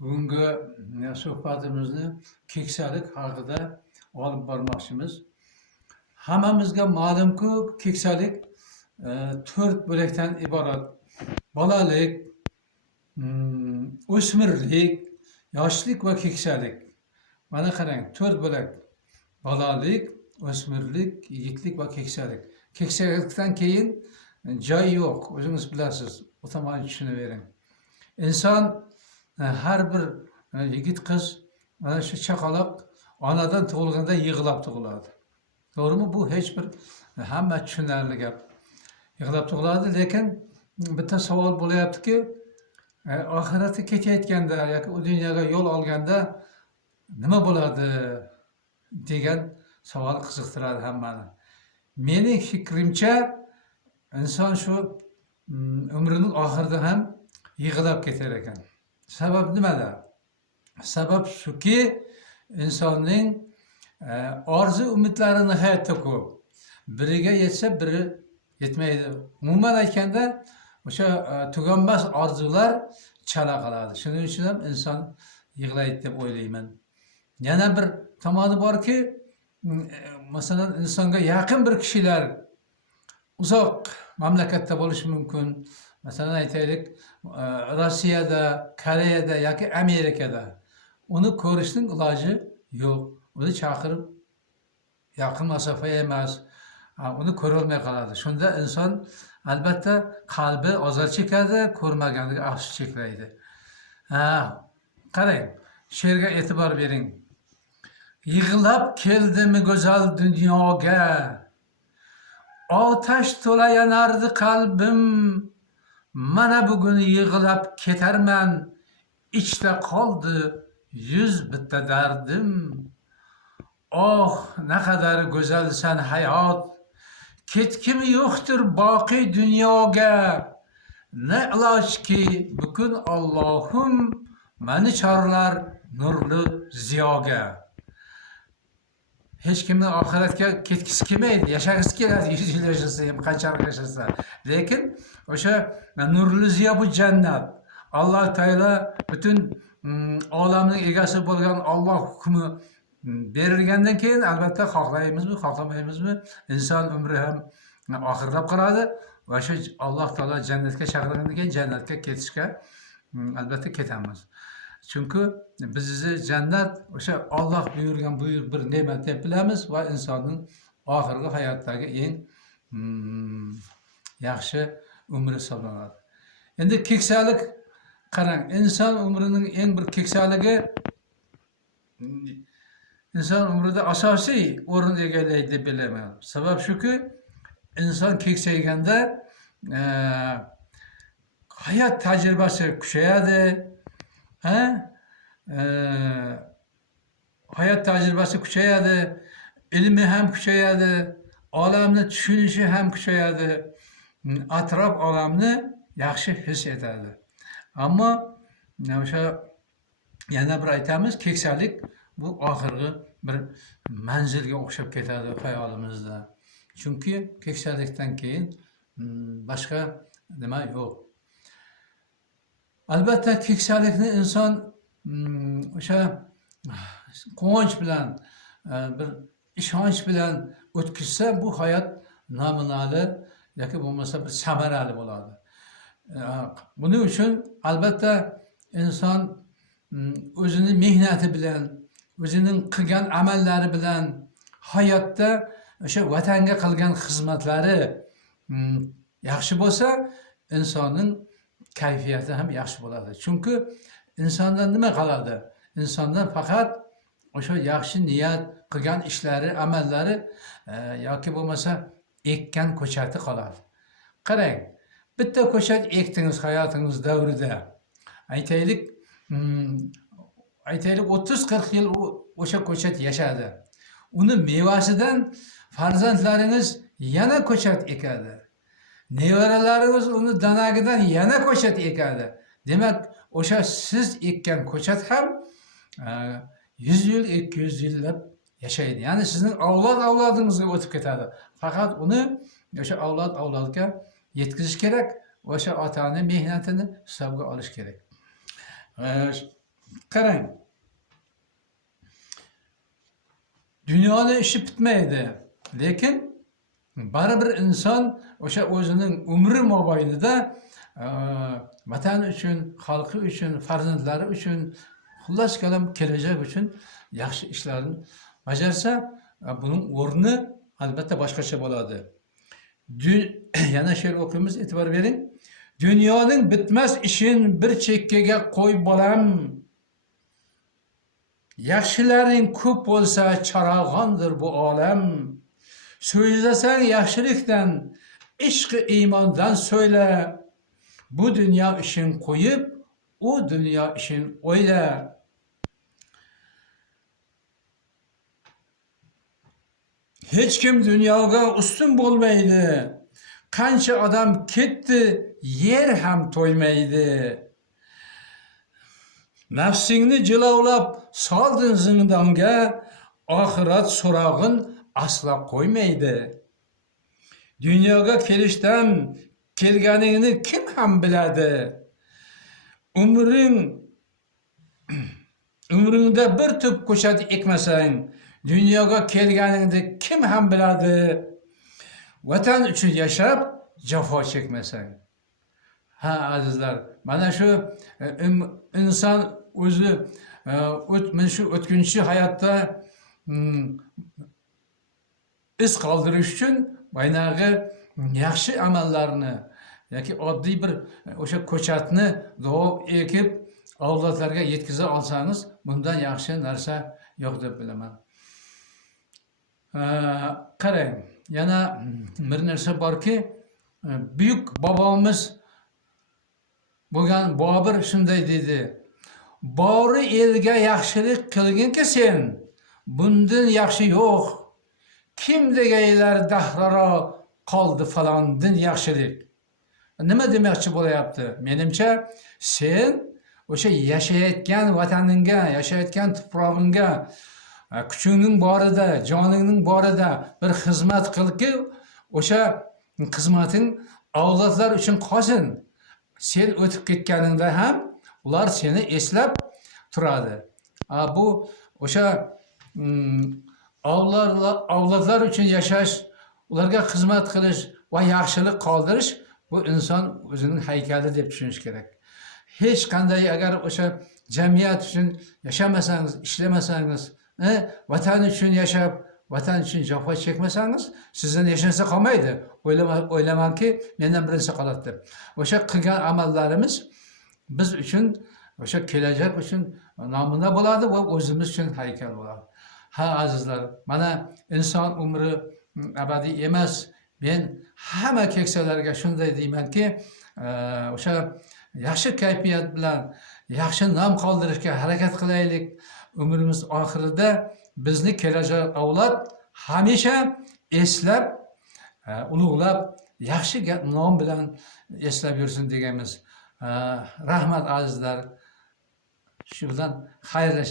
Bugungi suhbatimizni keksalik haqida olib bormoqchimiz. Hammamizga ma'lumki, keksalik to'rt bo'lakdan iborat. Bolalik, o'smirlik, yoshlik va keksalik. Mana qarang, to'rt bo'lak. Bolalik, o'smirlik, yigitlik va keksalik. Keksalikdan keyin joy yo'q, o'zingiz bilasiz. O tomonni tushunavering. Inson har bir yigit qiz mana shu chaqaloq onadan tug'ilganda yig'lab tug'iladi. To'g'rimi? Bu hech bir hamma tushunarli gap. Yig'lab tug'iladi, lekin bitta savol bo'layaptiki, oxiratga ketayotganda yoki u dunyoga yo'l olganda nima bo'ladi degan savol qiziqtiradi hammani. Mening fikrimcha, inson shu umrining oxirida ham yig'lab ketar ekan. Sabab nimada? Sabab shuki, insonning orzu umidlari nihoyatda ko'p. Biriga yetsa, biri yetmaydi. Umuman aytganda, o'sha tuganmas orzular chala qoladi. Shuning uchun ham inson yig'laydi deb o'ylayman. Yana bir tomoni borki, masalan, insonga yaqin bir kishilar uzoq mamlakatda bo'lishi mumkin. Masalan aytaylik, Rossiyada, Koreyada yoki Amerikada. Uni ko'rishning iloji yo'q. Uni chaqirib yaqin masofa emas, uni ko'rolmay qoladi. Shunda inson albatta qalbi ozor chekadi, ko'rmaganiga afsus cheklaydi. Qarang, she'rga e'tibor bering. Yig'lab keldimi go'zal dunyoga, otash to'la yanardi qalbim. Mana bugun yig'lab ketarman, ichda qoldi yuz bitta dardim. Oh, naqadar go'zalsan hayot, ketkim yo'qdir boqiy dunyoga. Ne ilojki bugun Allohim mani chorlar nurli ziyoga. Hech kimni oxiratga ketgisi kelmaydi, yashagisi keladi, 100 yil yashasa ham, qanchalik yashasa. Lekin o'sha nurli ziyo bu jannat. Alloh taolo butun olamning egasi bo'lgan Alloh hukmi berilgandan keyin albatta xohlaymizmi, xohlamaymizmi, inson umri ham oxirlab qoladi va shu Alloh taolo jannatga chaqirgandan keyin jannatga ketishga albatta ketamiz. Chunki bizni jannat o'sha Alloh buyurgan bir ne'mat deb bilamiz va insonning oxirgi hayotdagi eng yaxshi umri hisoblanadi. Endi keksalik qarang, inson umrining eng bir keksaligi inson umrida asosiy o'rin egallaydi deb bilaman. Sabab shuki, inson keksayganda hayot tajribasi kuchayadi. Hayot tajribasi kuchayadi, ilmi ham kuchayadi, olamni tushunishi ham kuchayadi, atrof olamni yaxshi his etadi. Ammo o'sha yana bir aytamiz, keksalik bu oxirgi bir manzilga o'xshab ketadi xayolimizda. Chunki keksalikdan keyin boshqa nima yo'q. Albatta keksalikni inson o'sha quvonch bilan, bir ishonch bilan o'tkazsa, bu hayot namunali yoki bo'lmasa bir samarali bo'ladi. Buning uchun albatta inson o'zini mehnati bilan, o'zining qilgan amallari bilan hayotda o'sha vatanga qilgan xizmatlari yaxshi bo'lsa, insonning kayfiyati ham yaxshi bo'ladi. Chunki insondan nima qoladi? Insondan faqat o'sha yaxshi niyat qilgan ishlari, amallari yoki bo'lmasa ekkan ko'chati qoladi. Qarang, bitta ko'chat ekdingiz hayotingiz davrida. Aytaylik 30-40 yil o'sha ko'chat yashadi. Uni mevasidan farzandlaringiz yana ko'chat ekadi. Nevaralaringiz uni danagidan yana ko'chat ekadi. Demak, o'sha siz ekkan ko'chat ham 100 yil, 200 yillab yashaydi. Ya'ni sizning avlodingizga o'tib ketadi. Faqat uni o'sha avlodga yetkazish kerak, o'sha otaning mehnatini hisobga olish kerak. qarang, dunyoni ishi bitmaydi, lekin baribir inson o'sha o'zining umri mobaynida vatani uchun, xalqi uchun, farzandlari uchun, xullas kalom kelajak uchun yaxshi ishlarni bajarsa, buning o'rni albatta boshqacha bo'ladi. Yana she'r o'qiymiz, e'tibor bering. Dunyoning bitmas ishin bir chekkaga qo'y bolam. Yaxshilaring ko'p bo'lsa charog'ondir bu olam. So'zlasang yaxshilikdan, ishqi iymondan so'yla. Bu dunyo ishin qo'yib, u dunyo ishin o'yla. Hech kim dunyoga ustun bo'lmaydi. Qancha odam ketdi, yer ham to'ymaydi. Nafsingni jilovlab soldin zindonga, oxirat so'rog'in aslo qo'ymaydi. Dunyoga kelishdan kelganingni kim ham biladi? Umringda bir tup ko'chat ekmasang, dunyoga kelganingni kim ham biladi? Vatan uchun yashab, jafo chekmasang. Ha azizlar, mana shu inson o'zi shu o'tkinchi hayotda iz qoldirish uchun baynag'i yaxshi amallarni yoki oddiy bir o'sha ko'chatni davom ekib avlodlarga yetkiza olsangiz, bundan yaxshi narsa yo'q deb bilaman. Qarang, yana bir narsa borki, buyuk bobomiz bo'lgan Bobur shunday dedi: "Bori elga yaxshilik qilginki sen, bundan yaxshi yo'q. Kim degaylar dahraro qoldi falondan yaxshilik." Nima demoqchi bo'layapti? Menimcha, sen o'sha yashayotgan vataningga, yashayotgan tuprog'ingga kuchingning borida, joningning borida bir xizmat qilki, o'sha xizmating avlodlar uchun qolsin. Sen o'tib ketganingda ham ular seni eslab turadi. Bu o'sha avlodlar uchun yashash, ularga xizmat qilish va yaxshilik qoldirish, bu inson o'zining haykali deb tushunish kerak. Hech qanday agar o'sha jamiyat uchun yashamasangiz, ishlamasangiz, vatan uchun yashab, vatan uchun jafo chekmasangiz, sizdan hech narsa qolmaydi. O'ylamanki, mendan birinchi qoladi deb. O'sha qilgan amallarimiz biz uchun, o'sha kelajak uchun namuna bo'ladi va o'zimiz uchun haykal bo'ladi. Ha azizlar, mana inson umri abadiy emas. Men hamma keksalarga shunday deymanki, o'sha yaxshi kayfiyat bilan yaxshi nom qoldirishga harakat qilaylik. Umrimiz oxirida bizni kelajak avlod hamisha eslab, ulug'lab, yaxshi nom bilan eslab yursin deganmiz. Rahmat azizlar. Shu bilan xayrlashamiz.